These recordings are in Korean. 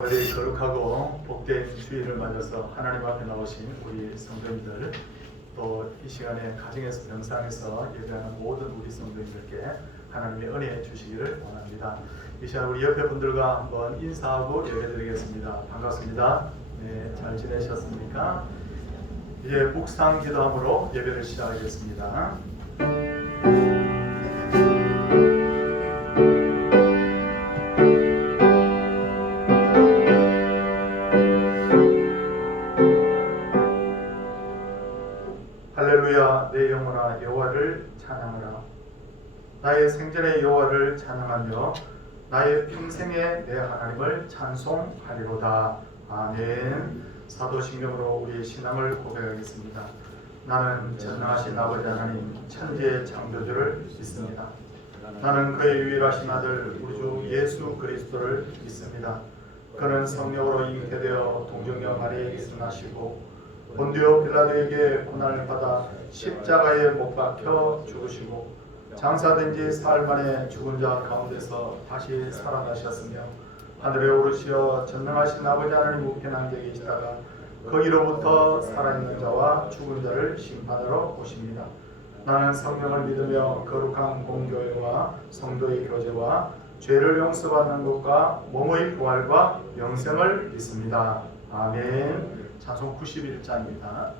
우리 거룩하고 복된 주일을 맞아서 하나님 앞에 나오신 우리 성도님들, 또 이 시간에 가정에서 병상에서 예배하는 모든 우리 성도님들께 하나님의 은혜 주시기를 원합니다. 이 시간 우리 옆에 분들과 한번 인사하고 예배드리겠습니다. 반갑습니다. 네, 잘 지내셨습니까? 이제 묵상 기도함으로 예배를 시작하겠습니다. 할렐루야. 내 영혼아 여호와를 찬양하라. 나의 생전의 여호와를 찬양하며 나의 평생에 내 하나님을 찬송하리로다. 아멘. 사도신경으로 우리의 신앙을 고백하겠습니다. 나는 전능하신 아버지 하나님 천지의 창조주를 믿습니다. 나는 그의 유일하신 아들 우리 주 예수 그리스도를 믿습니다. 그는 성령으로 잉태되어 동정녀 마리아에게서 나시고 본디오 빌라도에게 고난을 받아 십자가에 못 박혀 죽으시고 장사된 지 사흘 만에 죽은 자 가운데서 다시 살아나셨으며 하늘에 오르시어 전능하신 아버지 하나님 우편한 데 계시다가 거기로부터 살아있는 자와 죽은 자를 심판하러 오십니다. 나는 성령을 믿으며 거룩한 공교회와 성도의 교제와 죄를 용서받는 것과 몸의 부활과 영생을 믿습니다. 아멘. 찬송 91장입니다.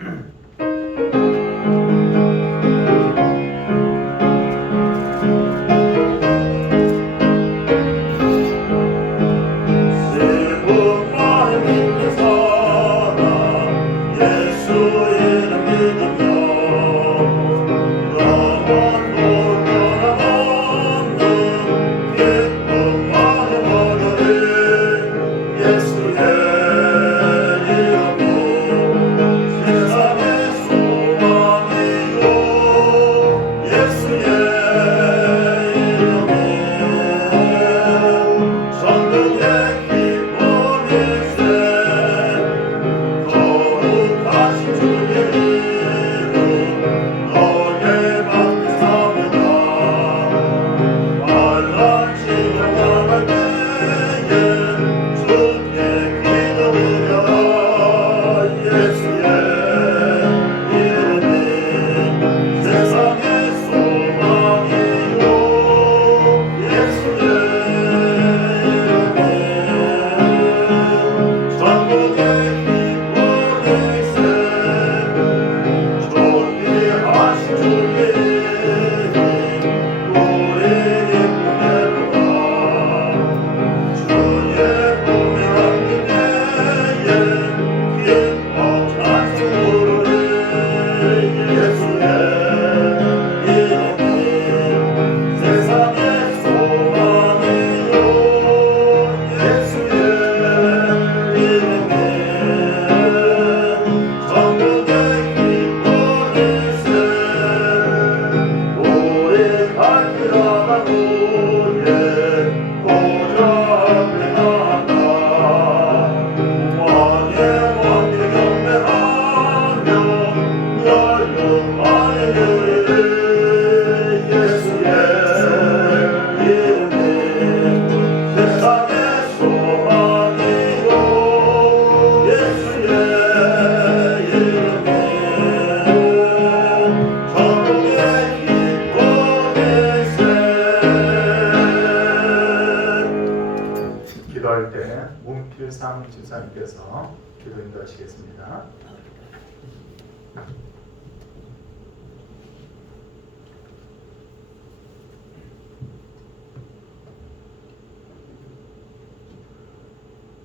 기도할 때 문필상 집사님께서 기도 인도하시겠습니다.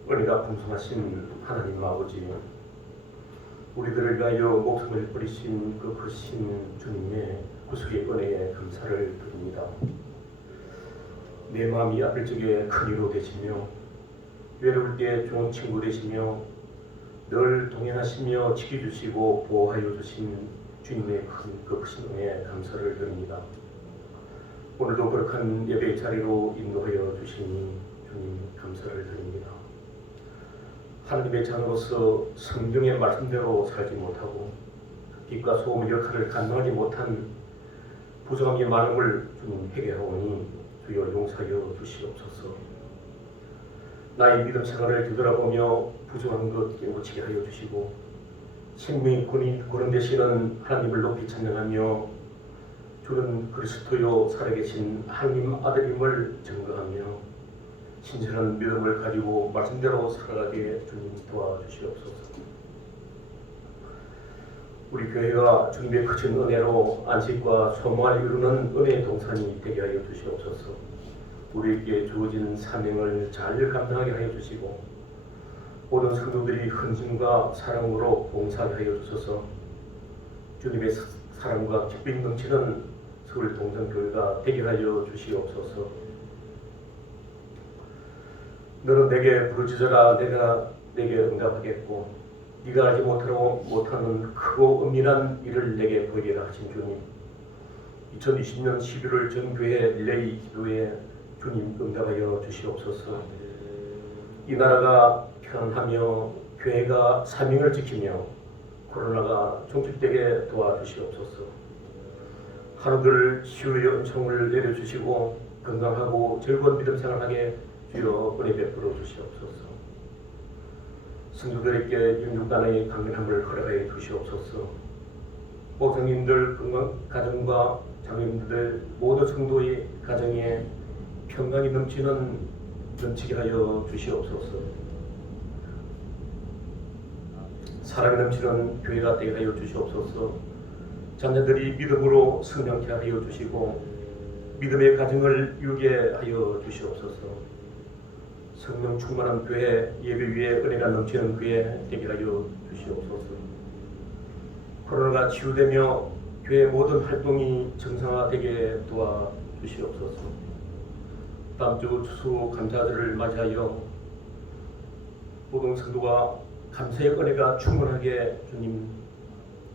은혜가 풍성하신 하나님 아버지, 우리들을 위하여 목숨을 버리신 그 크신 주님의 구속의 은혜에 감사를 드립니다. 내 마음이 아플 적에 큰 위로 되시며 외로울 때 좋은 친구 되시며 늘 동행하시며 지켜주시고 보호하여 주신 주님의 그 크신 은혜에 감사를 드립니다. 오늘도 거룩한 예배의 자리로 인도하여 주시니 주님 감사를 드립니다. 하나님의 자녀로서 성경의 말씀대로 살지 못하고 빛과 소금의 역할을 감당하지 못한 부족함이 많음을 주님 회개하오니 주여 용서하여 주시옵소서. 나의 믿음 생활을 되돌아보며 부족한 것 깨우치게 하여 주시고 생명이 고른 되시는 하나님을 높이 찬양하며 주는 그리스도요 살아계신 하나님 아들임을 증거하며 신실한 믿음을 가지고 말씀대로 살아가게 주님 도와주시옵소서. 우리 교회가 주님의 크신 은혜로 안식과 소망을 이루는 은혜의 동산이 되게 하여 주시옵소서. 우리에게 주어진 사명을 잘 감당하게 하여 주시고 모든 성도들이 헌신과 사랑으로 봉사하게 하여 주소서. 주님의 사랑과 기쁨이 넘치는 서울 동산교회가 되게 하여 주시옵소서. 너는 내게 부르짖어라 내가 내게 응답하겠고 네가 알지 못하는 크고 은밀한 일을 내게 보이리라 하신 주님, 2020년 11월 전교회 릴레이 기도에 주님 응답하여 주시옵소서. 이 나라가 평안하며 교회가 사명을 지키며 코로나가 종식되게 도와주시옵소서. 하루들 치유의 은총을 내려주시고 건강하고 즐거운 믿음 생활하게 주여 은혜 베풀어 주시옵소서. 성도들에게 윤중간의 강건함을 허락하여 주시옵소서. 목사님들 건강 가정과 장로님들 모든 성도의 가정에 평강이 넘치게 하여 주시옵소서. 사랑이 넘치는 교회가 되게 하여 주시옵소서. 자녀들이 믿음으로 성장케 하여 주시고 믿음의 가정을 이루게 하여 주시옵소서. 성령 충만한 교회, 예배 위에 은혜가 넘치는 교회 되게 하여 주시옵소서. 코로나가 치유되며 교회 모든 활동이 정상화되게 도와주시옵소서. 다음 주 추수 감사절을 맞이하여 모든 성도가 감사의 은혜가 충만하게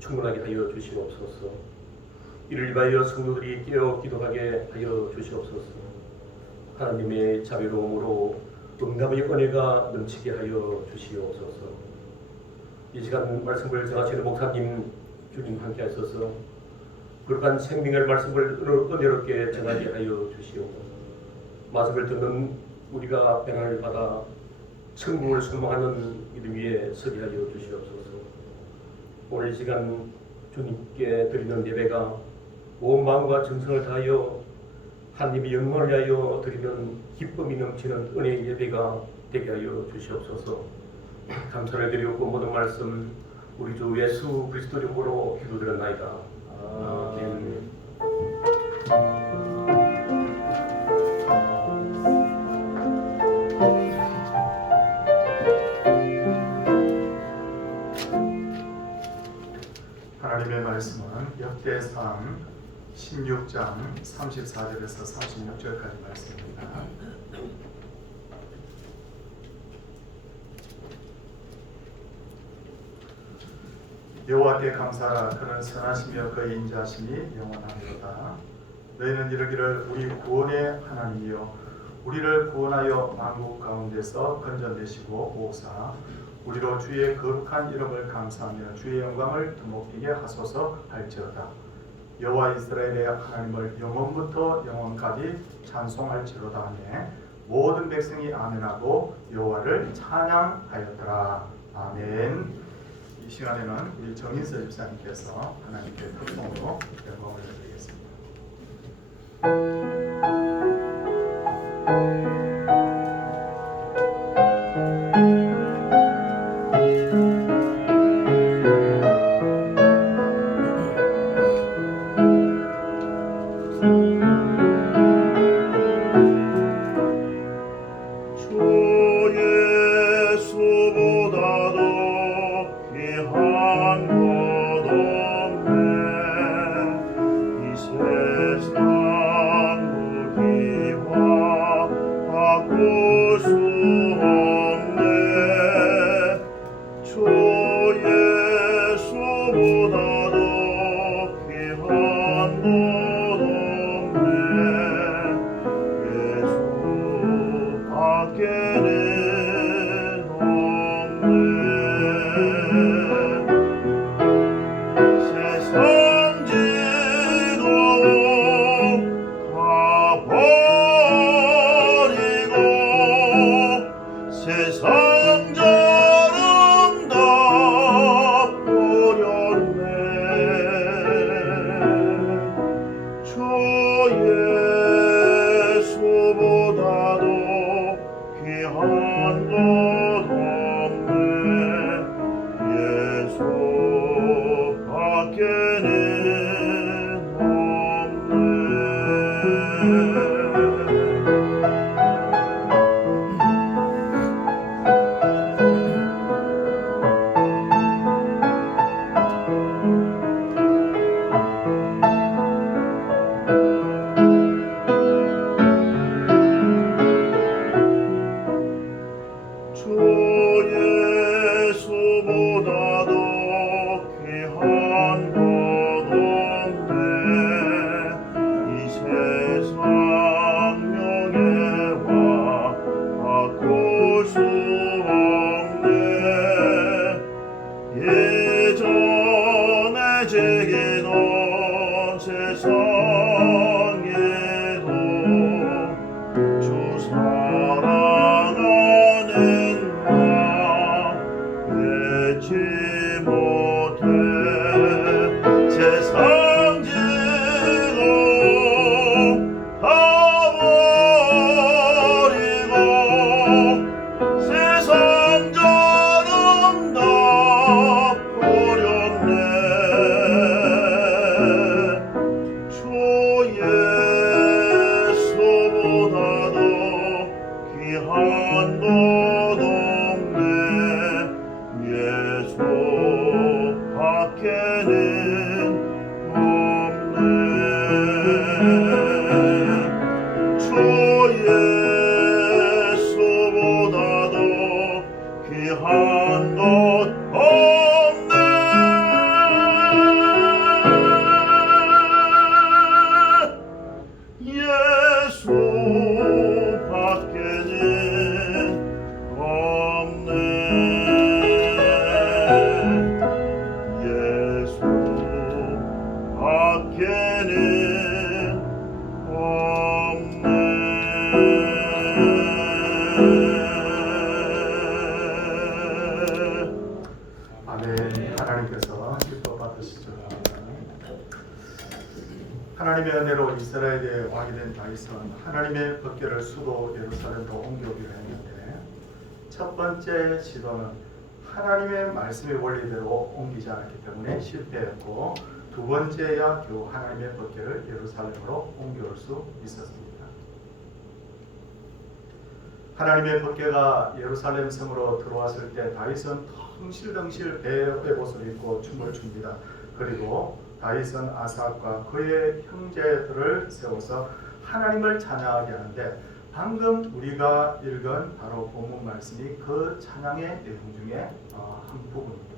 하여 주시옵소서. 이를 위하여 성도들이 깨어 기도하게 하여 주시옵소서. 하나님의 자비로움으로 응답의 은혜가 넘치게 하여 주시옵소서. 이 시간 말씀을 전하시는 목사님 주님 함께 하셔서 거룩한 생명의 말씀을 은혜롭게 전하게 하여 주시옵소서. 말씀을 듣는 우리가 변화를 받아 천국을 소망하는 믿음 위에 서게 하여 주시옵소서. 오늘 이 시간 주님께 드리는 예배가 온 마음과 정성을 다하여 하나님의 영광을 위하여 드리는 기쁨이 넘치는 은혜의 예배가 되게 하여 주시옵소서. 감사를 드리고 모든 말씀 우리 주 예수 그리스도 이름으로 기도드렸나이다. 아멘. 하나님의 말씀은 역대상 16장 34절에서 36절까지 말씀입니다. 여호와께 감사하라. 그는 선하시며 그의 인자하심이 영원하리로다. 너희는 이르기를 우리 구원의 하나님이여 우리를 구원하여 만국 가운데서 건져내시고 보호사 우리로 주의 거룩한 이름을 감사하며 주의 영광을 드높이게 하소서 할지어다. 여호와 이스라엘의 하나님을 영원부터 영원까지 찬송할지로다 하매 모든 백성이 아멘하고 여호와를 찬양하였더라. 아멘. 이 시간에는 우리 정인서 집사님께서 하나님께 특성으로 영광을 드리겠습니다. 예수보다도 귀한 것 없네. 이 세상 명예와 바꿀 수 없네. 예전에 제기던 세상에도 주 사랑하는 나 잊지 못해. 세상 지고 다 버리고 세상처럼 다 버렸네. 주 예수보다도 귀한 것 없네. 예수 밖에는 없네. 주 예수보다도 귀한 것 없네. 예수 밖에는 없네. 예수 밖에는 없네. 아멘. 하나님께서 기뻐 받으시죠. 하나님의 은혜로 이스라엘에 왕이 된 다윗은 하나님의 법궤를 수도 예루살렘으로 옮겨오기로 했는데, 첫 번째 시도는 하나님의 말씀의 원리대로 옮기지 않았기 때문에 실패했고, 두 번째야 겨우 하나님의 법궤를 예루살렘으로 옮겨올 수 있었습니다. 하나님의 법궤가 예루살렘 성으로 들어왔을 때 다윗은 덩실덩실 베옷을 입고 춤을 춥니다. 그리고 다윗은 아삽과 그의 형제들을 세워서 하나님을 찬양하게 하는데, 방금 우리가 읽은 바로 본문 말씀이 그 찬양의 내용 중에 한 부분입니다.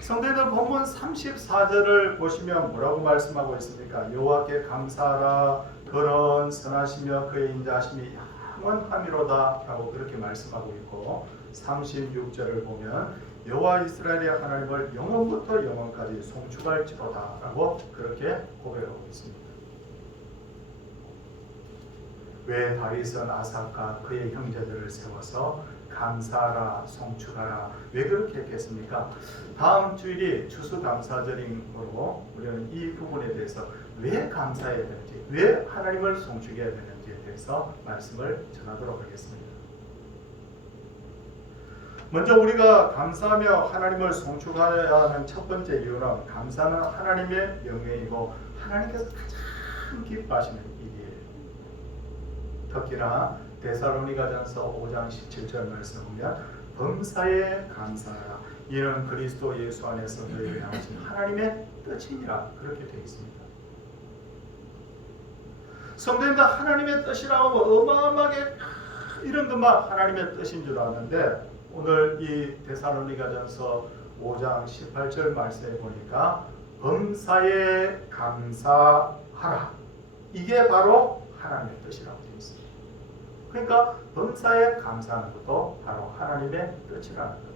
성도들, 본문 34절을 보시면 뭐라고 말씀하고 있습니까? 여호와께 감사하라, 그는 선하시며 그의 인자하심이 영원하미로다 라고 그렇게 말씀하고 있고, 36절을 보면 여호와 이스라엘의 하나님을 영원부터 영원까지 송축할지로다 라고 그렇게 고백하고 있습니다. 왜 다윗은 아삽과 그의 형제들을 세워서 감사하라, 송축하라, 왜 그렇게 했겠습니까? 다음 주일이 추수감사절이므로 우리는 이 부분에 대해서 왜 감사해야 되는지, 왜 하나님을 송축해야 되는지에 대해서 말씀을 전하도록 하겠습니다. 먼저 우리가 감사하며 하나님을 송축해야 하는 첫 번째 이유는, 감사는 하나님의 명예이고 하나님께서 가장 기뻐하시는 일이에요. 특히나 데살로니가전서 5장 17절 말씀 보면 범사에 감사하라, 이는 그리스도 예수 안에서 너희를 향하신 하나님의 뜻이니라 그렇게 되어 있습니다. 성도님들, 하나님의 뜻이라고 어마어마하게 이런 것만 하나님의 뜻인 줄 아는데, 오늘 이 데살로니가전서 5장 18절 말씀에 보니까 범사에 감사하라, 이게 바로 하나님의 뜻이라고 되어 있습니다. 그러니까 범사에 감사하는 것도 바로 하나님의 뜻이라는 겁니다.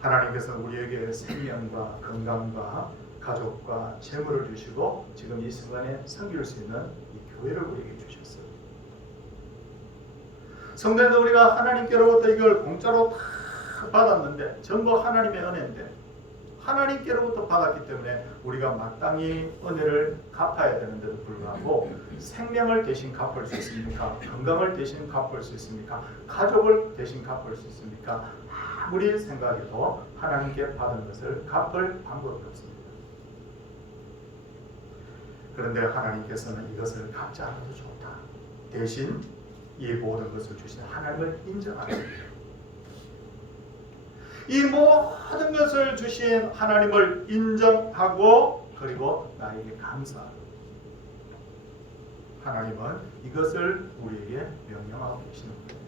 하나님께서 우리에게 생명과 건강과 가족과 재물을 주시고 지금 이 순간에 섬길 수 있는 이 교회를 우리에게 주셨어요. 성도님들, 우리가 하나님께로부터 이걸 공짜로 다 받았는데, 전부 하나님의 은혜인데, 하나님께로부터 받았기 때문에 우리가 마땅히 은혜를 갚아야 되는데도 불구하고 생명을 대신 갚을 수 있습니까? 건강을 대신 갚을 수 있습니까? 가족을 대신 갚을 수 있습니까? 아무리 생각해도 하나님께 받은 것을 갚을 방법이 없습니다. 그런데 하나님께서는 이것을 갚지 않아도 좋다, 대신 이 모든 것을 주신 하나님을 인정하십니다. 이 모든 것을 주신 하나님을 인정하고 그리고 나에게 감사하고, 하나님은 이것을 우리에게 명령하고 계시는 거예요.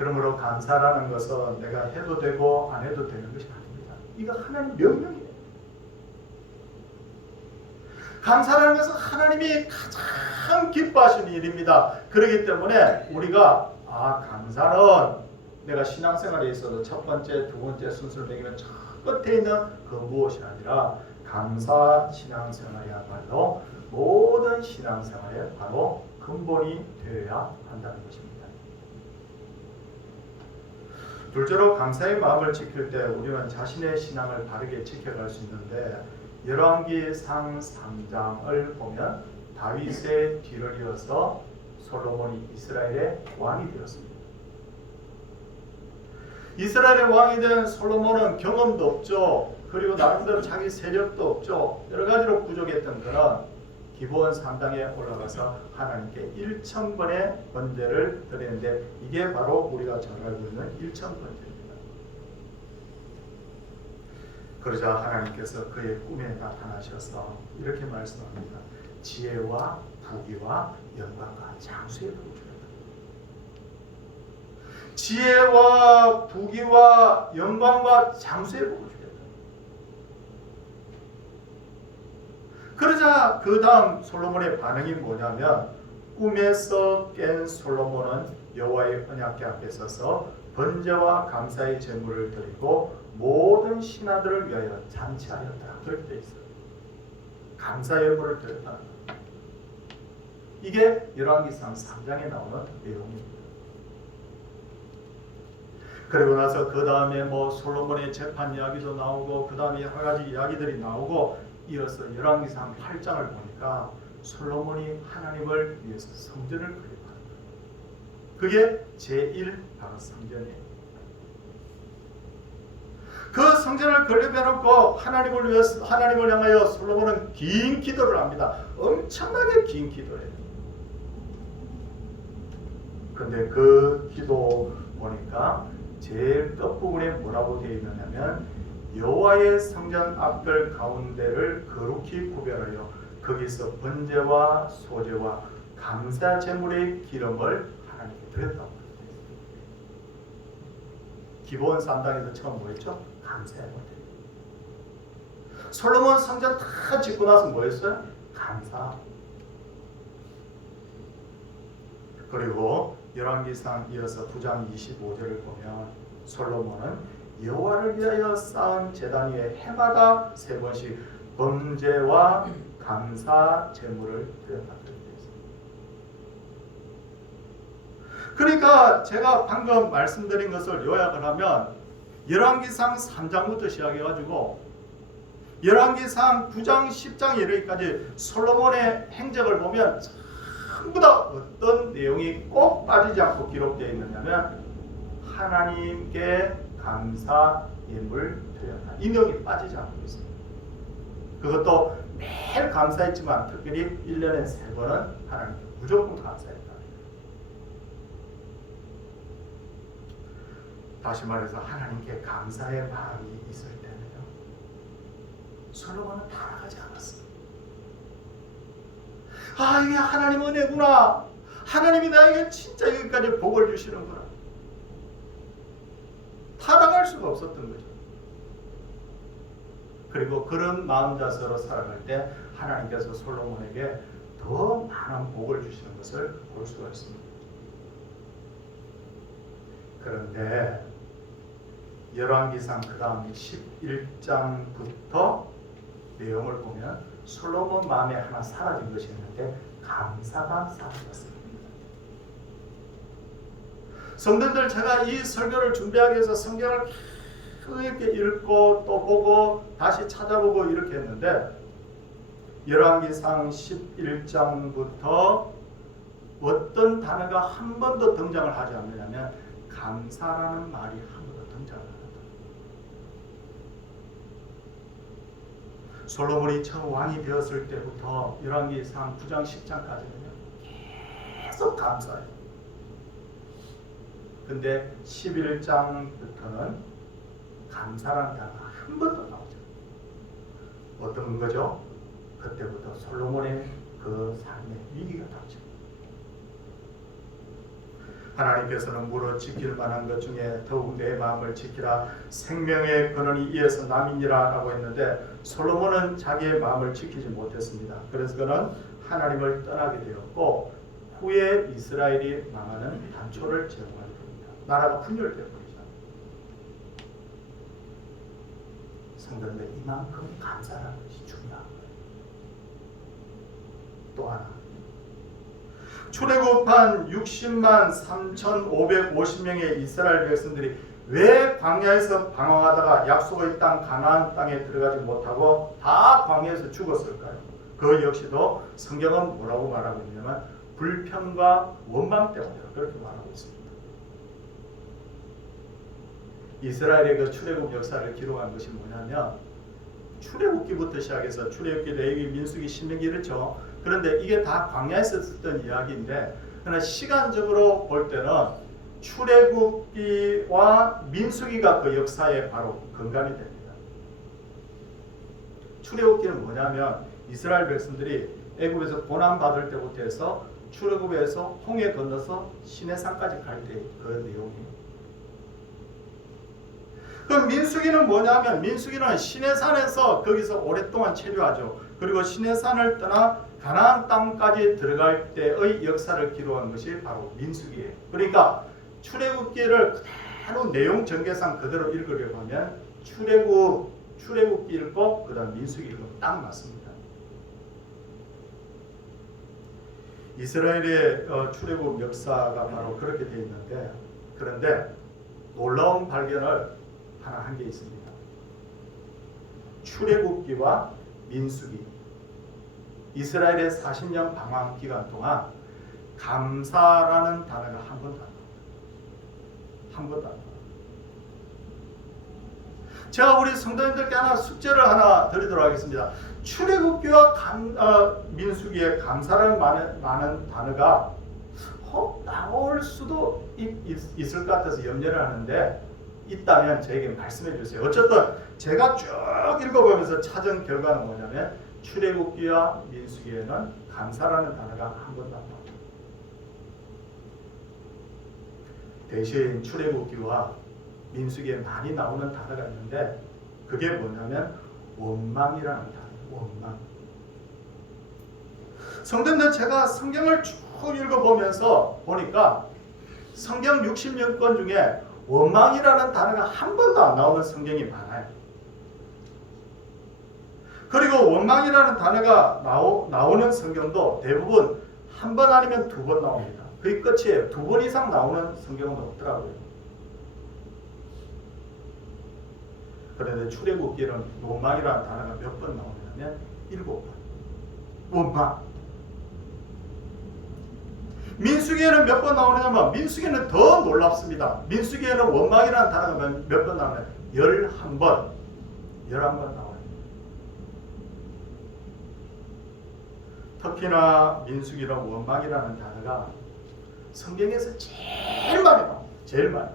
그러므로 감사라는 것은 내가 해도 되고 안 해도 되는 것이 아닙니다. 이거 하나님 명령이에요. 감사라는 것은 하나님이 가장 기뻐하시는 일입니다. 그렇기 때문에 우리가 감사는 내가 신앙생활에 있어서 첫 번째, 두 번째 순서를 매기면 첫 끝에 있는 그 무엇이 아니라 감사 신앙생활이야말로 모든 신앙생활의 바로 근본이 되어야 한다는 것입니다. 둘째로 감사의 마음을 지킬 때 우리는 자신의 신앙을 바르게 지켜갈 수 있는데 열왕기상 3장을 보면 다윗의 뒤를 이어서 솔로몬이 이스라엘의 왕이 되었습니다. 이스라엘의 왕이 된 솔로몬은 경험도 없죠. 그리고 나름대로 자기 세력도 없죠. 여러 가지로 부족했던 그는 기브온 산당에 올라가서 하나님께 1,000번의 번제를 드렸는데 이게 바로 우리가 잘 알고 있는 1,000번제입니다. 그러자 하나님께서 그의 꿈에 나타나셔서 이렇게 말씀합니다. 지혜와 부귀와 영광과 장수의 복을 주겠다. 지혜와 부귀와 영광과 장수의 복을 주겠다. 그러자 그 다음 솔로몬의 반응이 뭐냐면 꿈에서 깬 솔로몬은 여호와의 언약궤 앞에 서서 번제와 감사의 제물을 드리고 모든 신하들을 위하여 잔치하였다. 그렇게 되어 있어요. 감사 예물을 드렸다. 이게 열왕기상 3장에 나오는 내용입니다. 그리고 나서 그 다음에 솔로몬의 재판 이야기도 나오고 그 다음에 여러 가지 이야기들이 나오고 이어서 열왕기상 8장을 보니까 솔로몬이 하나님을 위해서 성전을 건립합니다. 그게 제1 바로 성전이에요. 그 성전을 건립해놓고 하나님을 향하여 솔로몬은 긴 기도를 합니다. 엄청나게 긴 기도예요. 근데 그 기도 보니까 제일 끝부분에 뭐라고 되어 있느냐면 여호와의 성전 앞들 가운데를 거룩히 구별하여 거기서 번제와 소제와 감사 제물의 기름을 하나님께 드렸다고. 기브온 산당에서 처음 뭐였죠? 감사의 것. 솔로몬 성전 다 짓고 나서 뭐였어요? 감사. 그리고 열왕기상 이어서 9장 25절을 보면 솔로몬은 여호와를 위하여 쌓은 제단 위에 해마다 3번씩 번제와 감사 제물을 드렸다고 되어 있습니다. 그러니까 제가 방금 말씀드린 것을 요약을 하면 열왕기상 3장부터 시작해가지고 열왕기상 9장 10장 이르기까지 솔로몬의 행적을 보면 전부 다 어떤 내용이 꼭 빠지지 않고 기록되어 있느냐면 하나님께 감사 예물 드렸다. 이 내용이 빠지지 않고 있습니다. 그것도 매일 감사했지만 특별히 1년에 3번은 하나님께 무조건 감사했다. 다시 말해서 하나님께 감사의 마음이 있을 때는요, 솔로몬은 타락하지 않았어요. 이게 하나님 은혜구나. 하나님이 나에게 진짜 여기까지 복을 주시는구나. 타락할 수가 없었던 거죠. 그리고 그런 마음 자세로 살아갈 때 하나님께서 솔로몬에게 더 많은 복을 주시는 것을 볼 수가 있습니다. 그런데 열왕기상 그 다음 11장부터 내용을 보면 솔로몬 마음에 하나 사라진 것이 있는데 감사가 사라졌습니다. 성도들, 제가 이 설교를 준비하기 위해서 성경을 이렇게 읽고 또 보고 다시 찾아보고 이렇게 했는데 열왕기상 11장부터 어떤 단어가 한 번도 등장을 하지 않느냐면 감사라는 말이 한 번도 등장을 안 한다. 솔로몬이 처음 왕이 되었을 때부터 열왕기상 9장 10장까지는요 계속 감사해요. 근데 11장부터는 감사라는 단어가 한 번도 나오죠. 어떤 거죠? 그때부터 솔로몬의 그 삶의 위기가 닥쳐. 하나님께서는 무릇 지킬 만한 것 중에 더욱 내 마음을 지키라 생명의 근원이 이에서 남이니라 라고 했는데 솔로몬은 자기의 마음을 지키지 못했습니다. 그래서 그는 하나님을 떠나게 되었고 후에 이스라엘이 망하는 단초를 제공하게 됩니다. 나라가 분열되어 버리죠. 성도님들 이만큼 감사라는 것이 중요한 거예요. 또 하나 출애굽한 60만 3,550명의 이스라엘 백성들이 왜 광야에서 방황하다가 약속의 땅 가나안 땅에 들어가지 못하고 다 광야에서 죽었을까요? 그 역시도 성경은 뭐라고 말하고 있냐면 불평과 원망 때문이다 그렇게 말하고 있습니다. 이스라엘의 그 출애굽 역사를 기록한 것이 뭐냐면 출애굽기부터 시작해서 출애굽기, 레위기, 민수기, 신명기 이렇죠. 그런데 이게 다 광야에서 썼던 이야기인데 그러나 시간적으로 볼 때는 출애굽기와 민수기가 그 역사의 바로 근간이 됩니다. 출애굽기는 뭐냐면 이스라엘 백성들이 애굽에서 고난 받을 때부터 해서 출애굽에서 홍해 건너서 시내산까지 갈 때 그 내용이에요. 그럼 민수기는 뭐냐면 민수기는 시내산에서 거기서 오랫동안 체류하죠. 그리고 시내산을 떠나 가나안 땅까지 들어갈 때의 역사를 기록한 것이 바로 민수기예요. 그러니까 출애굽기를 그대로 내용 전개상 그대로 읽으려고 하면 출애굽기 읽고 그다음 민수기 읽고 딱 맞습니다. 이스라엘의 출애굽 역사가 바로 그렇게 되어 있는데 그런데 놀라운 발견을 하나 한 게 있습니다. 출애굽기와 민수기 이스라엘의 40년 방황 기간 동안 감사라는 단어가 한 번도 안 나옵니다. 한 번도 안 나옵니다. 제가 우리 성도님들께 하나 숙제를 하나 드리도록 하겠습니다. 출애굽기와 민수기에 감사라는 많은 단어가 나올 수도 있을 것 같아서 염려를 하는데 있다면 저에게 말씀해 주세요. 어쨌든 제가 쭉 읽어보면서 찾은 결과는 뭐냐면 출애굽기와 민수기에는 감사라는 단어가 한 번도 안 나옵니다. 대신 출애굽기와 민수기에 많이 나오는 단어가 있는데 그게 뭐냐면 원망이라는 단어예요. 원망. 성도님들 제가 성경을 쭉 읽어보면서 보니까 성경 60년 권 중에 원망이라는 단어가 한 번도 안 나오는 성경이 많아요. 그리고 원망이라는 단어가 나오는 성경도 대부분 한 번 아니면 두 번 나옵니다. 그게 끝이에요. 두 번 이상 나오는 성경은 없더라고요. 그런데 출애굽기는 원망이라는 단어가 몇 번 나오냐면 7번. 원망. 민수기에는 몇 번 나오냐면 민수기에는 더 놀랍습니다. 민수기에는 원망이라는 단어가 몇 번 나오냐면 11번. 11번 나와요. 특히나 민수기는 원망이라는 단어가 성경에서 제일 많이 나옵니다. 제일 많이.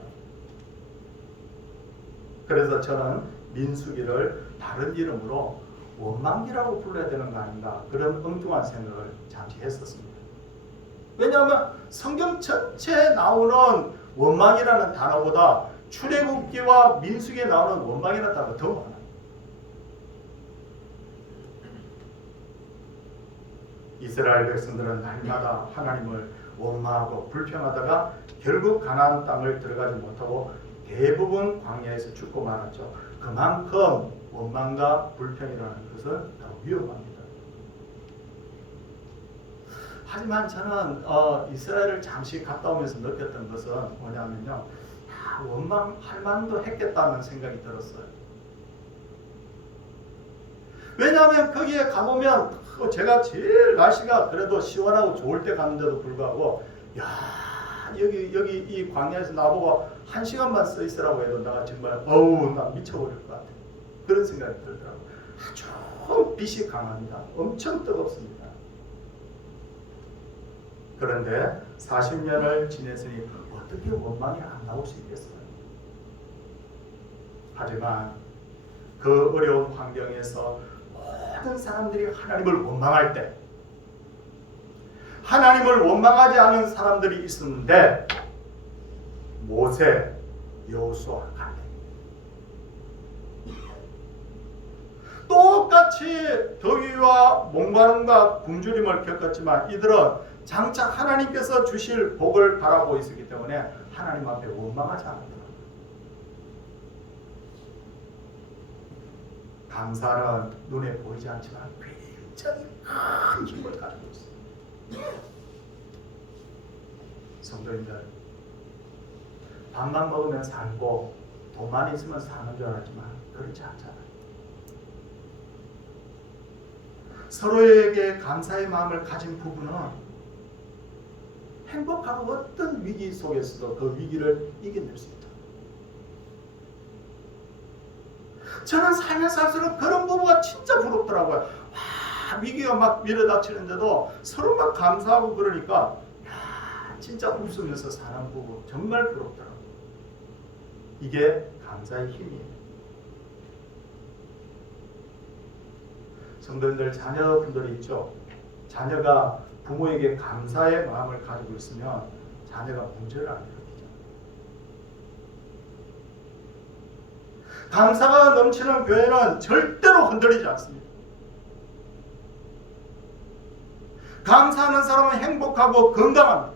그래서 저는 민수기를 다른 이름으로 원망기라고 불러야 되는 거 아닌가 그런 엉뚱한 생각을 잠시 했었습니다. 왜냐하면 성경 전체에 나오는 원망이라는 단어보다 출애굽기와 민수기에 나오는 원망이라는 단어가 더 많아요. 이스라엘 백성들은 날마다 하나님을 원망하고 불평하다가 결국 가나안 땅을 들어가지 못하고 대부분 광야에서 죽고 말았죠. 그만큼 원망과 불평이라는 것은 더 위험합니다. 하지만 저는 이스라엘을 잠시 갔다 오면서 느꼈던 것은 뭐냐면요. 원망할 만도 했겠다는 생각이 들었어요. 왜냐하면 거기에 가보면 제가 제일 날씨가 그래도 시원하고 좋을 때 갔는데도 불구하고 여기 이 광야에서 나보고 1시간만 써 있으라고 해도 내가 정말 나 미쳐버릴 것 같아. 그런 생각이 들더라고요. 아주 빛이 강합니다. 엄청 뜨겁습니다. 그런데 40년을 지냈으니 어떻게 원망이 안 나올 수 있겠어요? 하지만 그 어려운 환경에서 모든 사람들이 하나님을 원망할 때 하나님을 원망하지 않은 사람들이 있었는데 모세, 여호수아, 갈렙. 똑같이 더위와 목마름과 굶주림을 겪었지만 이들은 장차 하나님께서 주실 복을 바라보고 있었기 때문에 하나님 앞에 원망하지 않았다. 감사는 눈에 보이지 않지만 굉장히 큰 힘을 가지고 있습니다. 성도님들, 밥만 먹으면 살고 돈만 있으면 사는 줄 알았지만 그렇지 않잖아요. 서로에게 감사의 마음을 가진 부부는 행복하고 어떤 위기 속에서도 그 위기를 이겨낼 수 있다. 저는 살면서 살수록 그런 부부가 진짜 부럽더라고요. 와, 위기가 막 밀어닥치는데도 서로 막 감사하고 그러니까 야, 진짜 웃으면서 사는 부부 정말 부럽더라고요. 이게 감사의 힘이에요. 성도님들, 자녀분들이 있죠. 자녀가 부모에게 감사의 마음을 가지고 있으면 자녀가 문제를 안 일으키죠. 감사가 넘치는 교회는 절대로 흔들리지 않습니다. 감사하는 사람은 행복하고 건강합니다.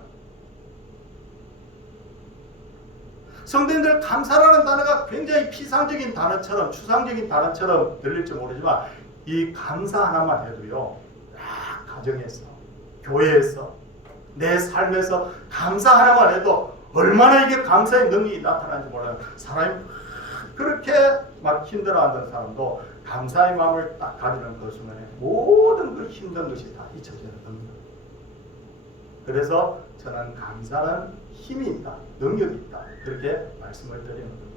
성도님들, 감사라는 단어가 굉장히 피상적인 단어처럼, 추상적인 단어처럼 들릴지 모르지만 이 감사 하나만 해도요, 가정에서, 교회에서, 내 삶에서 감사 하나만 해도 얼마나 이게 감사의 능력이 나타나는지 몰라요. 사람이 그렇게 막 힘들어하는 사람도 감사의 마음을 딱 가지는 그 순간에 모든 그 힘든 것이 다 잊혀지는 겁니다. 그래서 저는 감사는 힘이 있다, 능력이 있다, 그렇게 말씀을 드리는 겁니다.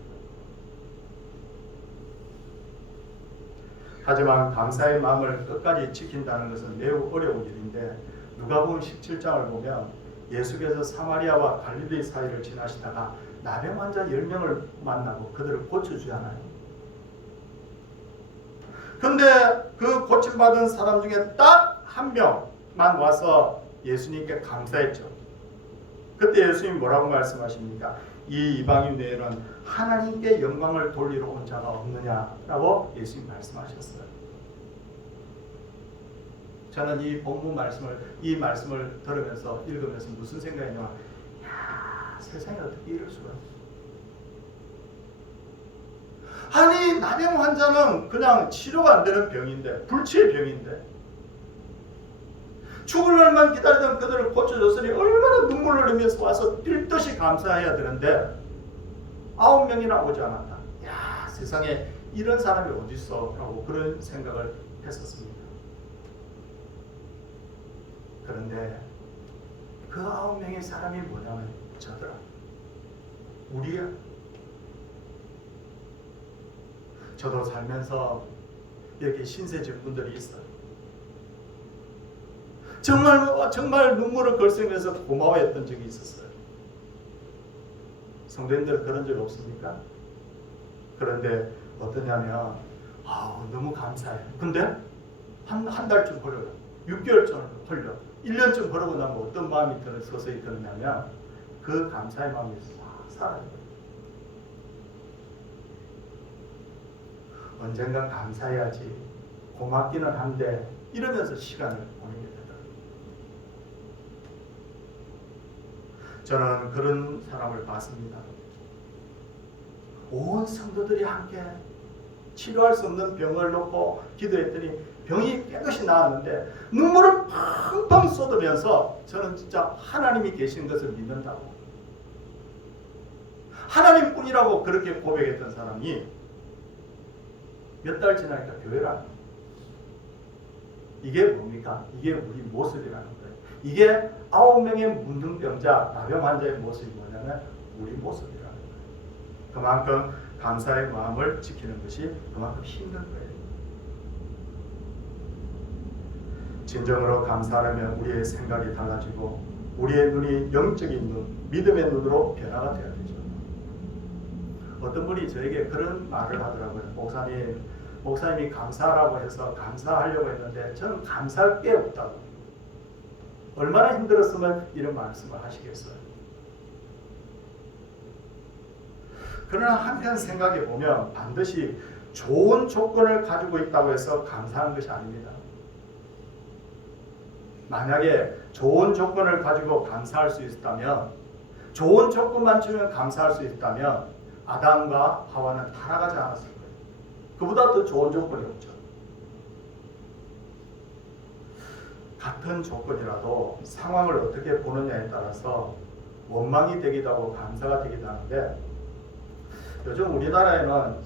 하지만 감사의 마음을 끝까지 지킨다는 것은 매우 어려운 일인데, 누가복음 17장을 보면 예수께서 사마리아와 갈릴리 사이를 지나시다가 나병 환자 10명을 만나고 그들을 고쳐주잖아요. 근데 그 고침받은 사람 중에 딱 한 명만 와서 예수님께 감사했죠. 그때 예수님이 뭐라고 말씀하십니까? 이 이방인 외에는 하나님께 영광을 돌리러 온 자가 없느냐라고 예수님 말씀하셨어요. 저는 이 본문 말씀을, 이 말씀을 들으면서 읽으면서 무슨 생각이냐면, 야, 세상에 어떻게 이럴 수가 있어. 아니, 나병 환자는 그냥 치료가 안 되는 병인데, 불치의 병인데, 죽을 날만 기다리던 그들을 고쳐줬으니 얼마나 눈물을 흘리면서 와서 빌듯이 감사해야 되는데 9명이나 오지 않았다. 야, 세상에 이런 사람이 어디 있어? 라고 그런 생각을 했었습니다. 그런데 그 9명의 사람이 뭐냐면 저더라. 우리야. 저도 살면서 이렇게 신세진 분들이 있어요. 정말 눈물을 걸으면서 고마워했던 적이 있었어요. 성도님들 그런 적 없습니까? 그런데 어떠냐면 너무 감사해. 근데 한 달쯤 흐려요. 6개월쯤 흘려. 1년쯤 흐르고 나면 어떤 마음이 서서히 드느냐면 그 감사의 마음이 싹 사라져요. 언젠가 감사해야지, 고맙기는 한데 이러면서 시간을 보내게 되더라고요. 저는 그런 사람을 봤습니다. 온 성도들이 함께 치료할 수 없는 병을 놓고 기도했더니 병이 깨끗이 나았는데 눈물을 펑펑 쏟으면서 저는 진짜 하나님이 계신 것을 믿는다고, 하나님뿐이라고 그렇게 고백했던 사람이 몇 달 지나니까 교회를 안 갑니다. 이게 뭡니까? 이게 우리 모습이라는 거예요. 이게 9명의 문둥병자, 나병 환자의 모습이 뭐냐면 우리 모습이라는 거예요. 그만큼 감사의 마음을 지키는 것이 그만큼 힘든 거예요. 진정으로 감사하면 우리의 생각이 달라지고 우리의 눈이 영적인 눈, 믿음의 눈으로 변화가 되어야 되죠. 어떤 분이 저에게 그런 말을 하더라고요. 목사님이 감사라고 해서 감사하려고 했는데 저는 감사할 게 없다고. 얼마나 힘들었으면 이런 말씀을 하시겠어요. 그러나 한편 생각해 보면 반드시 좋은 조건을 가지고 있다고 해서 감사하는 것이 아닙니다. 만약에 좋은 조건을 가지고 감사할 수 있다면, 좋은 조건만 주면 감사할 수 있다면 아담과 하와는 타락하지 않았을 거예요. 그보다 더 좋은 조건이 없죠. 같은 조건이라도 상황을 어떻게 보느냐에 따라서 원망이 되기도 하고 감사가 되기도 하는데, 요즘 우리나라에는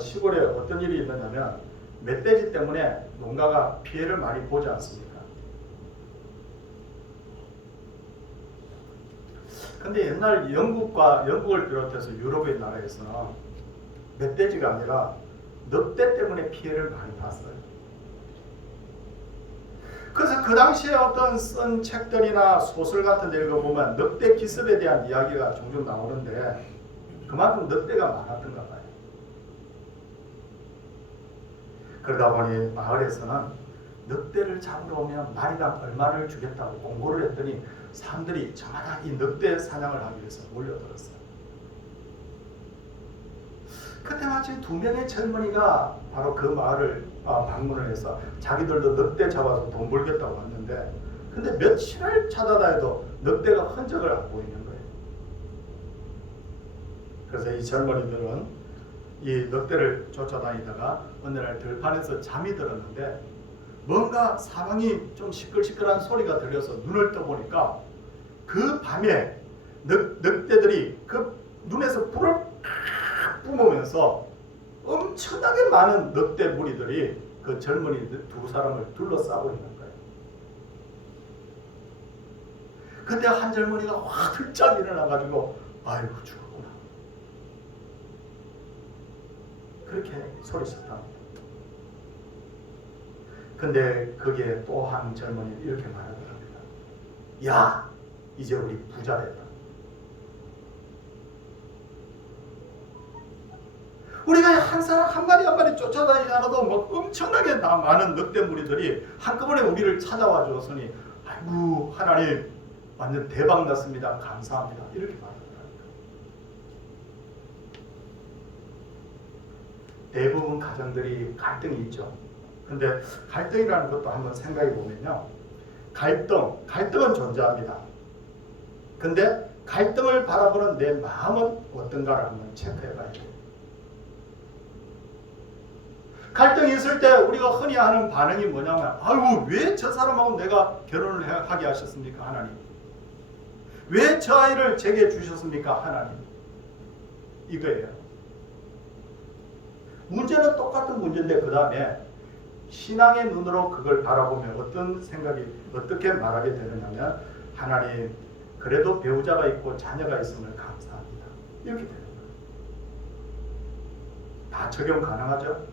시골에 어떤 일이 있느냐면 멧돼지 때문에 농가가 피해를 많이 보지 않습니까? 근데 옛날 영국을 비롯해서 유럽의 나라에서는 멧돼지가 아니라 늑대 때문에 피해를 많이 봤어요. 그래서 그 당시에 어떤 쓴 책들이나 소설 같은 데 읽어보면 늑대 기습에 대한 이야기가 종종 나오는데 그만큼 늑대가 많았던가 봐요. 그러다 보니 마을에서는 늑대를 잡으러 오면 마리당 얼마를 주겠다고 공고를 했더니 사람들이 저마다 이 늑대 사냥을 하기 위해서 몰려들었어요. 그때 마침 2명의 젊은이가 바로 그 마을을 방문을 해서 자기들도 늑대 잡아서 돈 벌겠다고 왔는데, 근데 며칠을 찾아다녀도 늑대가 흔적을 안 보이는 거예요. 그래서 이 젊은이들은 이 늑대를 쫓아다니다가 어느 날 들판에서 잠이 들었는데 뭔가 사방이 좀 시끌시끌한 소리가 들려서 눈을 떠보니까 그 밤에 늑대들이 그 눈에서 불을 뿜으면서 엄청나게 많은 늑대 무리들이 그 젊은이 2사람을 둘러싸고 있는 거예요. 그때 한 젊은이가 화들짝 일어나가지고 아이고 죽었구나, 그렇게 소리쳤답니다. 근데 거기에 또 한 젊은이 이렇게 말하더랍니다. 야, 이제 우리 부자 됐다. 우리가 한 사람 한 마리 쫓아다니지 않아도 뭐 엄청나게 많은 늑대 무리들이 한꺼번에 우리를 찾아와 주었으니 아이고 하나님 완전 대박 났습니다, 감사합니다, 이렇게 말하더랍니다. 대부분 가정들이 갈등이 있죠. 근데 갈등이라는 것도 한번 생각해 보면요, 갈등은 존재합니다. 근데 갈등을 바라보는 내 마음은 어떤가를 한번 체크해 봐야 돼요. 갈등이 있을 때 우리가 흔히 하는 반응이 뭐냐면, 아이고 왜 저 사람하고 내가 결혼을 하게 하셨습니까 하나님? 왜 저 아이를 제게 주셨습니까 하나님? 이거예요. 문제는 똑같은 문제인데 그 다음에 신앙의 눈으로 그걸 바라보면 어떤 생각이, 어떻게 말하게 되느냐면, 하나님 그래도 배우자가 있고 자녀가 있음을 감사합니다, 이렇게 되는 거예요. 다 적용 가능하죠?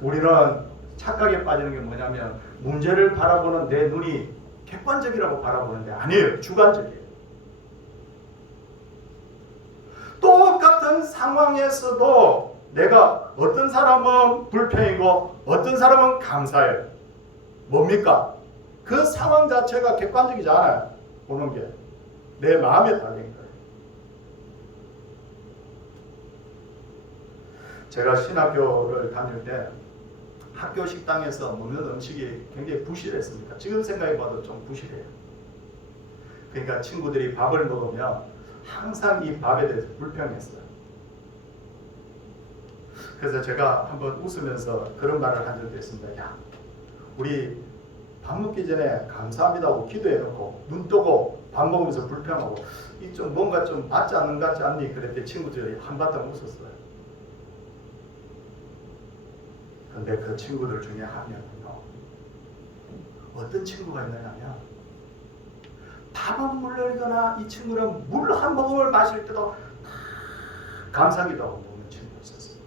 우리는 착각에 빠지는 게 뭐냐면 문제를 바라보는 내 눈이 객관적이라고 바라보는데 아니에요, 주관적이에요. 똑같은 상황에서도 내가 어떤 사람은 불평이고 어떤 사람은 감사해요. 뭡니까? 그 상황 자체가 객관적이지 않아요. 보는 게 내 마음에 달린 거예요. 제가 신학교를 다닐 때 학교 식당에서 먹는 음식이 굉장히 부실했습니다. 지금 생각해봐도 좀 부실해요. 그러니까 친구들이 밥을 먹으면 항상 이 밥에 대해서 불평했어요. 그래서 제가 한번 웃으면서 그런 말을 한 적도 있습니다. 야, 우리 밥 먹기 전에 감사합니다 하고 기도해놓고 눈 뜨고 밥 먹으면서 불평하고 이 좀 뭔가 좀 맞지 않는 것 같지 않니? 그랬더니 친구들이 한바탕 웃었어요. 근데 그 친구들 중에 한 명은요, 어떤 친구가 있느냐면 밥은 물론이거나 이 친구는 물 한 모금을 마실 때도 감사기도 하고 먹는 친구가 있었어요.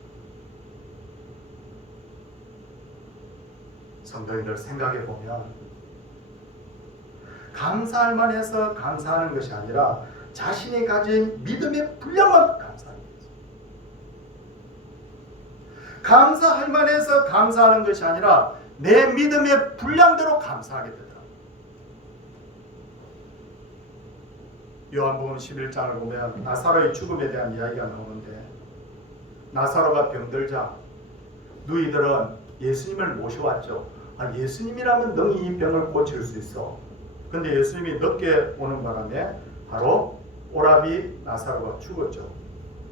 성도님들 생각해 보면 감사할 만해서 감사하는 것이 아니라 자신이 가진 믿음의 분량만 감사하는 거예요. 감사할 만해서 감사하는 것이 아니라 내 믿음의 분량대로 감사하게 되더라. 요한복음 11장을 보면 나사로의 죽음에 대한 이야기가 나오는데, 나사로가 병들자 누이들은 예수님을 모셔왔죠. 예수님이라면 능히 이 병을 고칠 수 있어. 근데 예수님이 늦게 오는 바람에 바로 오라비 나사로가 죽었죠.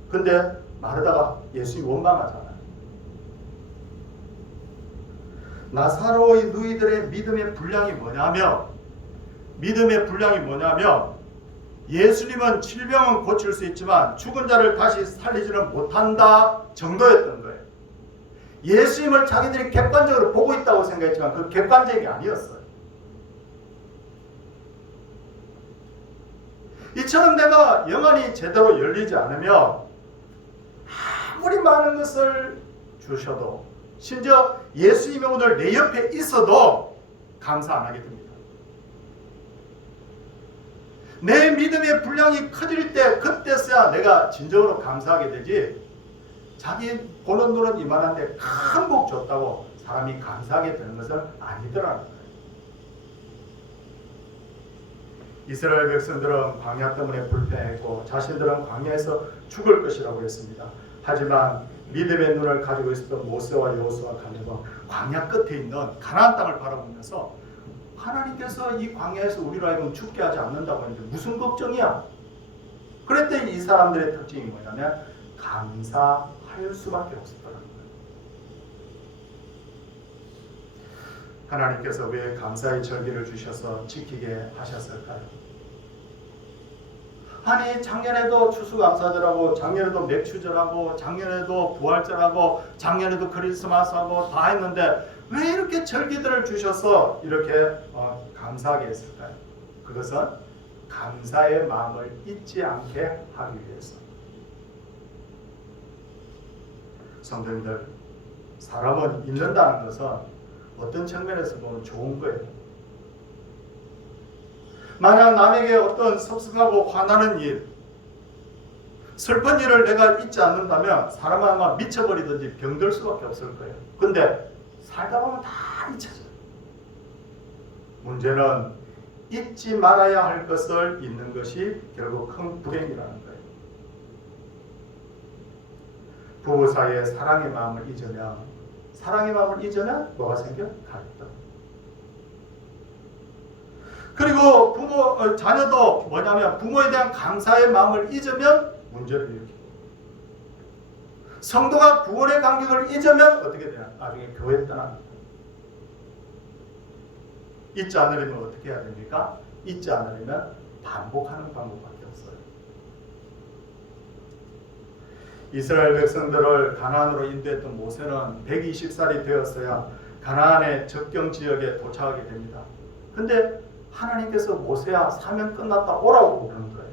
근데 마르다가 예수님이 원망하잖아요. 나사로의 누이들의 믿음의 분량이 뭐냐면 예수님은 질병은 고칠 수 있지만 죽은 자를 다시 살리지는 못한다 정도였던 거예요. 예수님을 자기들이 객관적으로 보고 있다고 생각했지만 그 객관적이 아니었어요. 이처럼 내가 영안이 제대로 열리지 않으면 아무리 많은 것을 주셔도, 심지어 예수님이 오늘 내 옆에 있어도 감사 안 하게 됩니다. 내 믿음의 분량이 커질 때 그때서야 내가 진정으로 감사하게 되지, 자기 보는 눈은 이만한데 큰 복 줬다고 사람이 감사하게 되는 것은 아니더라는 거예요. 이스라엘 백성들은 광야 때문에 불평했고 자신들은 광야에서 죽을 것이라고 했습니다. 하지만 믿음의 눈을 가지고 있었던 모세와 여호수아 갈렙은 광야 끝에 있는 가나안 땅을 바라보면서 하나님께서 이 광야에서 우리로 하여금 죽게 하지 않는다고 했는데 무슨 걱정이야? 그랬더니 이 사람들의 특징이 뭐냐면 감사할 수밖에 없었다는 거예요. 하나님께서 왜 감사의 절기를 주셔서 지키게 하셨을까요? 아니 작년에도 추수감사절하고 작년에도 맥추절하고 작년에도 부활절하고 작년에도 크리스마스하고 다 했는데 왜 이렇게 절기들을 주셔서 이렇게 감사하게 했을까요? 그것은 감사의 마음을 잊지 않게 하기 위해서. 성도님들, 사람은 잊는다는 것은 어떤 측면에서 보면 좋은 거예요. 만약 남에게 어떤 섭섭하고 화나는 일, 슬픈 일을 내가 잊지 않는다면 사람은 아마 미쳐버리든지 병들 수밖에 없을 거예요. 근데 살다 보면 다 잊혀져요. 문제는 잊지 말아야 할 것을 잊는 것이 결국 큰 불행이라는 거예요. 부부 사이에 사랑의 마음을 잊으면 뭐가 생겨? 갈등. 그리고 자녀도 뭐냐면 부모에 대한 감사의 마음을 잊으면 문제를 일으키고, 성도가 구원의 감격을 잊으면 어떻게 되냐? 나중에 교회 떠납니다. 잊지 않으려면 어떻게 해야 됩니까? 잊지 않으려면 반복하는 방법밖에 없어요. 이스라엘 백성들을 가나안으로 인도했던 모세는 120살이 되었어야 가나안의 접경 지역에 도착하게 됩니다. 근데 하나님께서 모세야 사명 끝났다 오라고 부르는 거예요.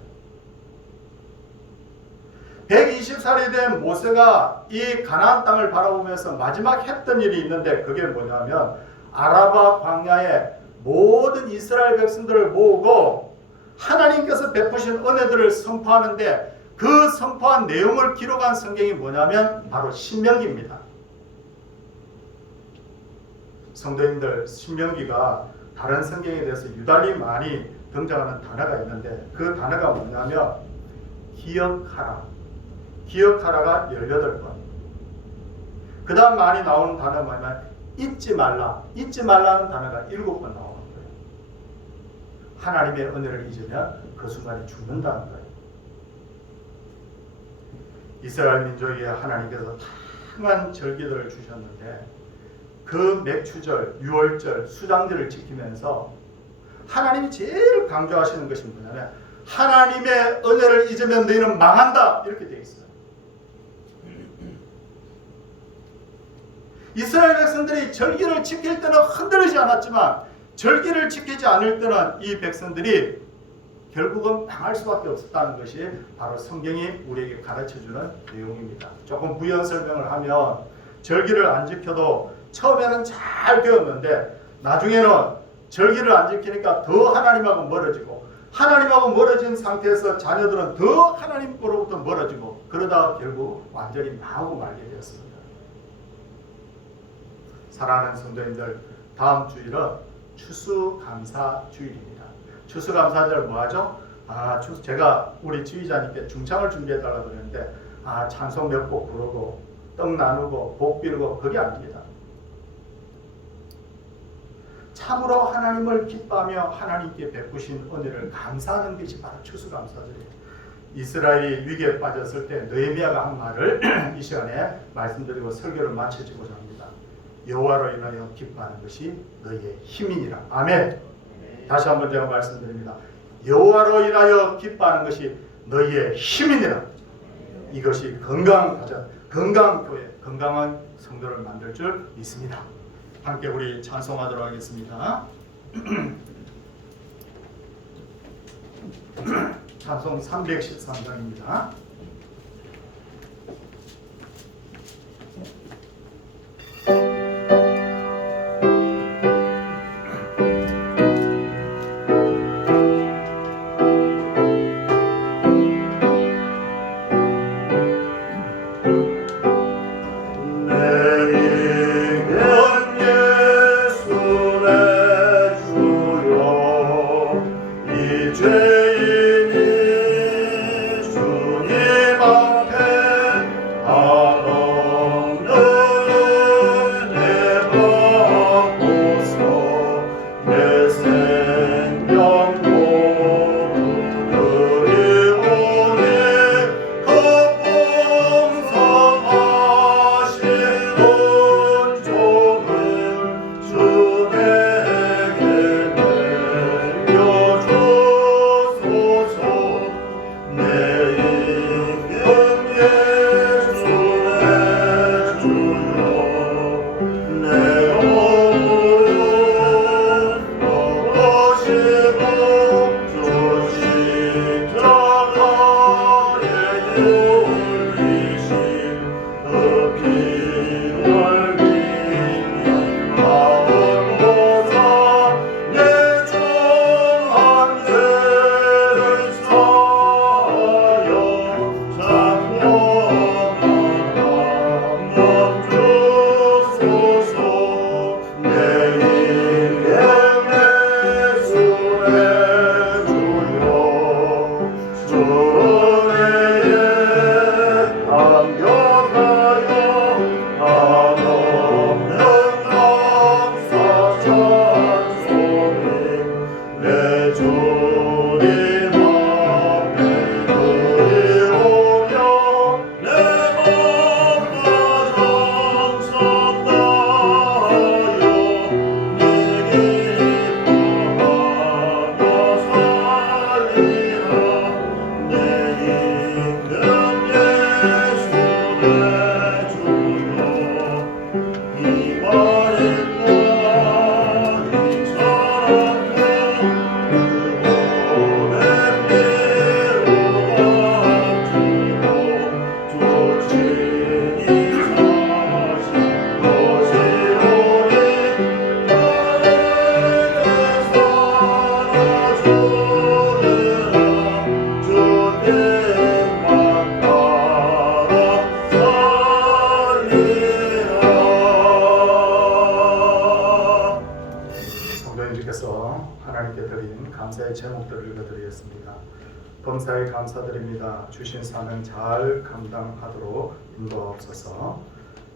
120살이 된 모세가 이 가나안 땅을 바라보면서 마지막 했던 일이 있는데 그게 뭐냐면 아라바 광야에 모든 이스라엘 백성들을 모으고 하나님께서 베푸신 은혜들을 선포하는데 그 선포한 내용을 기록한 성경이 뭐냐면 바로 신명기입니다. 성도님들, 신명기가 다른 성경에 대해서 유달리 많이 등장하는 단어가 있는데 그 단어가 뭐냐면 기억하라. 기억하라가 18번. 그 다음 많이 나오는 단어가 뭐냐면 잊지 말라. 잊지 말라는 단어가 7번 나오는 거예요. 하나님의 은혜를 잊으면 그 순간에 죽는다는 거예요. 이스라엘 민족에게 하나님께서 다양한 절기들을 주셨는데 그 맥추절, 유월절, 수장절을 지키면서 하나님이 제일 강조하시는 것이 뭐냐면 하나님의 은혜를 잊으면 너희는 망한다 이렇게 되어 있어요. 이스라엘 백성들이 절기를 지킬 때는 흔들리지 않았지만 절기를 지키지 않을 때는 이 백성들이 결국은 망할 수밖에 없었다는 것이 바로 성경이 우리에게 가르쳐주는 내용입니다. 조금 부연 설명을 하면 절기를 안 지켜도 처음에는 잘 되었는데 나중에는 절기를 안 지키니까 더 하나님하고 멀어지고 하나님하고 멀어진 상태에서 자녀들은 더 하나님으로부터 멀어지고 그러다가 결국 완전히 망하고 말게 되었습니다. 사랑하는 성도님들, 다음 주일은 추수감사주일입니다. 추수감사절 뭐하죠? 제가 우리 지휘자님께 중창을 준비해달라고 그랬는데 찬송 몇 곡 부르고 떡 나누고 복 빌고 그게 아닙니다. 참으로 하나님을 기뻐하며 하나님께 베푸신 은혜를 감사하는 것이 바로 추수감사절이에요. 이스라엘이 위기에 빠졌을 때 느헤미야가 한 말을 이 시간에 말씀드리고 설교를 마치고자 합니다. 여호와로 인하여 기뻐하는 것이 너희의 힘이니라. 아멘. 다시 한번 제가 말씀드립니다. 여호와로 인하여 기뻐하는 것이 너희의 힘이니라. 이것이 건강한 가정, 건강한 교회, 건강한 성도를 만들 줄 믿습니다. 함께 우리 찬송하도록 하겠습니다. 찬송 313장입니다. 제목들을 읽어드리겠습니다. 범사에 감사드립니다. 주신 사명 잘 감당하도록 인도하옵소서.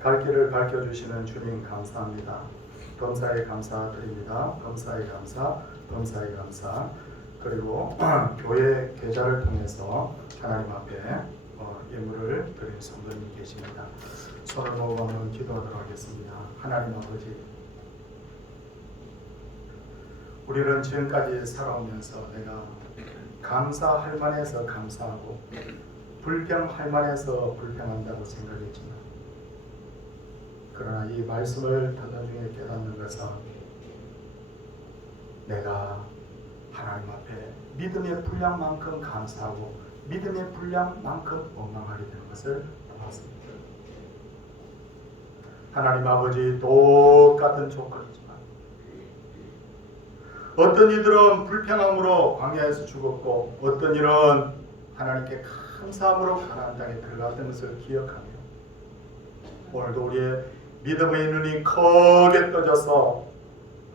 갈 길을 밝혀주시는 주님 감사합니다. 범사에 감사드립니다. 범사에 감사, 범사에 감사. 그리고 교회 계좌를 통해서 하나님 앞에 예물을 드리는 성도님이 계십니다. 손을 모으고 한번 기도하도록 하겠습니다. 하나님 아버지, 우리는 지금까지 살아오면서 내가 감사할 만해서 감사하고 불평할 만해서 불평한다고 생각했지만, 그러나 이 말씀을 듣는 중에 깨닫는 것은 내가 하나님 앞에 믿음의 분량만큼 감사하고 믿음의 분량만큼 원망하게 되는 것을 보았습니다. 하나님 아버지, 똑같은 조건이지만 어떤 이들은 불평함으로 광야에서 죽었고 어떤 이는 하나님께 감사함으로 가나안 땅에 들어갔던 것을 기억하며 오늘도 우리의 믿음의 눈이 크게 떠져서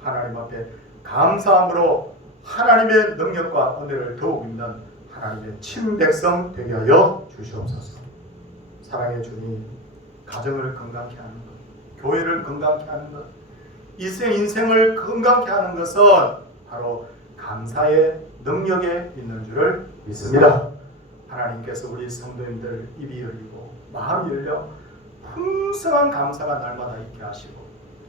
하나님 앞에 감사함으로 하나님의 능력과 은혜를 더욱 입는 하나님의 친백성 되게 하여 주시옵소서. 사랑의 주님, 가정을 건강케 하는 것, 교회를 건강케 하는 것, 인생을 건강케 하는 것은 바로 감사의 능력에 있는 줄을 믿습니다. 하나님께서 우리 성도님들 입이 열리고 마음이 열려 풍성한 감사가 날마다 있게 하시고,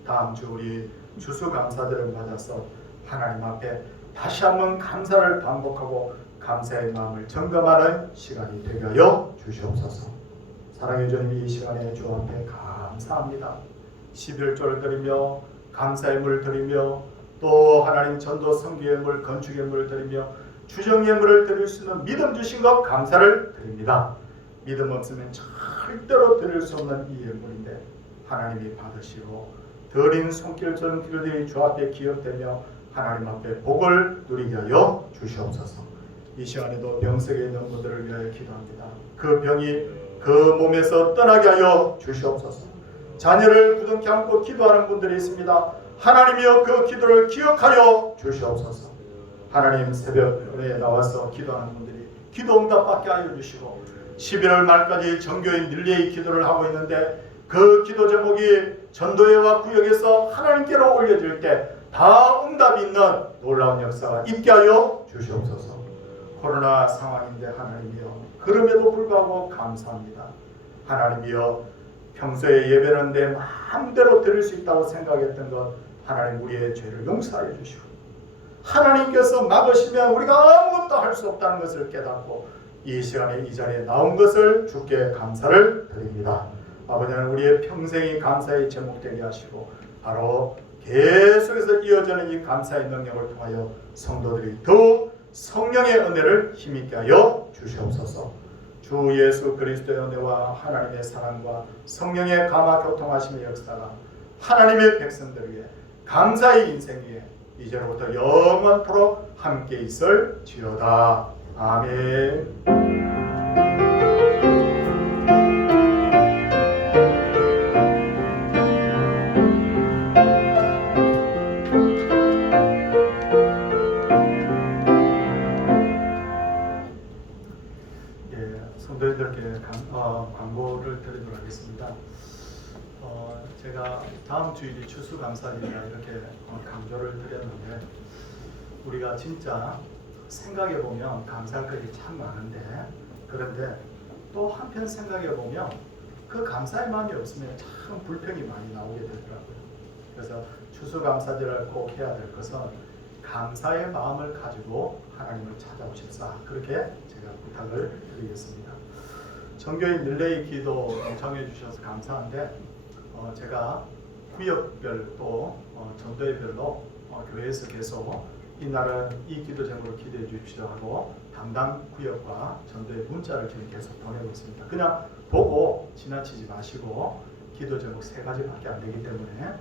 다음 주 우리 추수감사절을 맞아서 하나님 앞에 다시 한번 감사를 반복하고 감사의 마음을 점검하는 시간이 되게 하여 주시옵소서. 사랑의 주님, 이 시간에 주 앞에 감사합니다. 11조를 드리며 감사의 물을 드리며 또 하나님 전도 선교의 물, 건축의 물을 드리며 주정의 물을 드릴 수 있는 믿음 주신 것 감사를 드립니다. 믿음 없으면 절대로 드릴 수 없는 이 예물인데 하나님이 받으시고 드린 손길처럼 길들이 주 앞에 기억되며 하나님 앞에 복을 누리게 하여 주시옵소서. 이 시간에도 병석에 있는 분들을 위하여 기도합니다. 그 병이 그 몸에서 떠나게 하여 주시옵소서. 자녀를 부둥켜 안고 기도하는 분들이 있습니다. 하나님이여 그 기도를 기억하여 주시옵소서. 하나님, 새벽에 나와서 기도하는 분들이 기도 응답받게 하여 주시고 11월 말까지 정교인 릴레이 기도를 하고 있는데 그 기도 제목이 전도회와 구역에서 하나님께로 올려질 때 다 응답이 있는 놀라운 역사가 있게 하여 주시옵소서. 코로나 상황인데 하나님이여, 그럼에도 불구하고 감사합니다. 하나님이여, 평소에 예배는 내 마음대로 드릴 수 있다고 생각했던 것 하나님 우리의 죄를 용서하여 주시고 하나님께서 막으시면 우리가 아무것도 할 수 없다는 것을 깨닫고 이 시간에 이 자리에 나온 것을 주께 감사를 드립니다. 아버지는 우리의 평생이 감사의 제목되게 하시고 바로 계속해서 이어지는 이 감사의 능력을 통하여 성도들이 더욱 성령의 은혜를 힘있게 하여 주시옵소서. 주 예수 그리스도의 은혜와 하나님의 사랑과 성령의 감화 교통하심의 역사가 하나님의 백성들 위해 감사의 인생 위에 이제로부터 영원토록 함께 있을지어다. 아멘. 성도님들께 광고를 드리도록 하겠습니다. 제가 다음 주일이 추수감사일이라 이렇게 강조를 드렸는데 우리가 진짜 생각해 보면 감사할 것이 참 많은데 그런데 또 한편 생각해 보면 그 감사의 마음이 없으면 참 불평이 많이 나오게 되더라고요. 그래서 추수감사절을 꼭 해야 될 것은 감사의 마음을 가지고 하나님을 찾아오십사, 그렇게 제가 부탁을 드리겠습니다. 정교인 릴레이 기도 정해 주셔서 감사한데 제가 구역별 또 전도회별로 교회에서 계속 이날은 이 기도 제목을 기도해 주십시오 하고 담당 구역과 전도회 문자를 지금 계속 보내고 있습니다. 그냥 보고 지나치지 마시고 기도 제목 3가지밖에 안 되기 때문에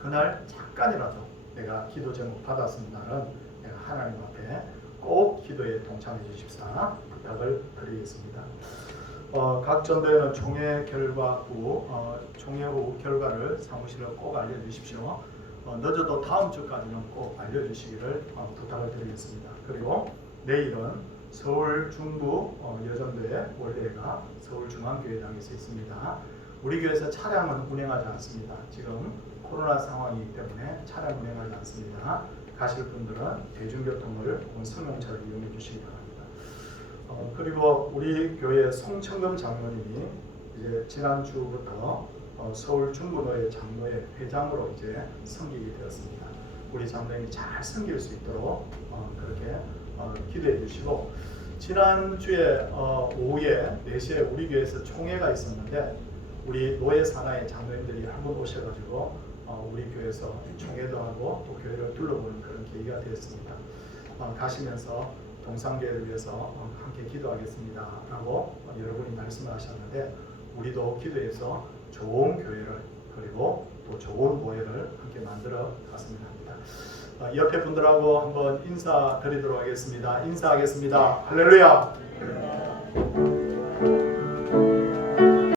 그날 잠깐이라도 내가 기도 제목 받았은 날은 내가 하나님 앞에 꼭 기도에 동참해 주십사 부탁을 드리겠습니다. 각 전도회는 총회 결과 후 총회 후 결과를 사무실에 꼭 알려주십시오. 늦어도 다음 주까지는 꼭 알려주시기를 부탁을 드리겠습니다. 그리고 내일은 서울 중부 여전도회 원래가 서울중앙교회당에서 있습니다. 우리 교회에서 차량은 운행하지 않습니다. 지금 코로나 상황이기 때문에 차량 운행하지 않습니다. 가실 분들은 대중교통을 혹은 승용차를 이용해 주시기 바랍니다. 그리고 우리 교회 송청금 장로님이 이제 지난주부터 서울 중부노회 장로회 회장으로 이제 섬기게 되었습니다. 우리 장로님이 잘 섬길 수 있도록 그렇게 기도해 주시고, 지난주에 오후에 4시에 우리 교회에서 총회가 있었는데 우리 노예 산하의 장로님들이 한 번 오셔가지고 우리 교회에서 총회도 하고 또 교회를 둘러보는 그런 계기가 되었습니다. 가시면서 동상교회를 위해서 함께 기도하겠습니다 라고 여러분이 말씀을 하셨는데 우리도 기도해서 좋은 교회를 그리고 또 좋은 노예를 함께 만들어 갔으면 합니다. 옆에 분들하고 한번 인사드리도록 하겠습니다. 인사하겠습니다. 할렐루야.